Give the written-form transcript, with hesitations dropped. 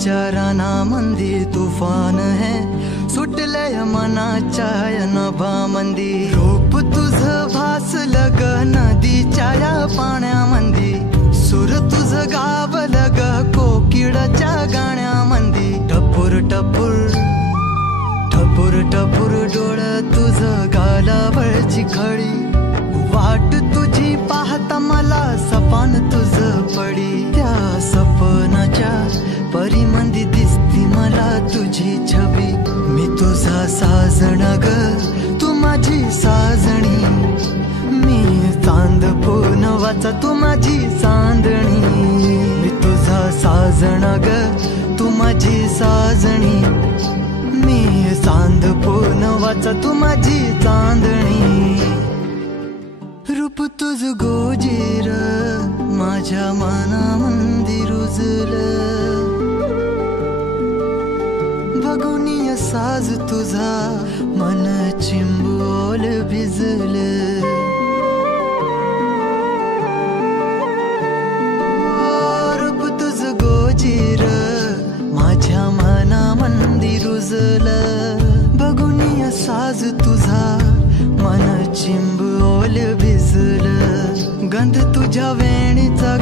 विचाराना मंदी तुफान है सुटलय मनाच्या नभामंदी रूप तुझ भासलं ग नदीच्या या पाण्यामंदी सूर तुझ गावलं ग कोकिळाच्या गाण्यामंदी टपूर टपूर टपूर टपूर डोळं तुझ गालावरची खळी वाट तुझी पाहता मला सपान तुझ पडी त्या सपनाच्या परिमंदी दिसती मला तुझी छबी मी तुझा साजण ग तू माझी साजणी मी चांद पूनवाचा तू माझी चांदणी मी तुझा साजण ग तू माझी साजणी मी चांद पूनवाचा तू माझी चांदणी रूप तुझ गोजीर माझ्या मनामंदी रुजलं बघुनिय साज तुझा मन चिंबोल भिजलं रूप तुझ गोजीर माझ्या मनामंदी रुजलं बघुनिय साज तुझा मन चिंबोल भिजलं गंध तुझ्या वेणीचा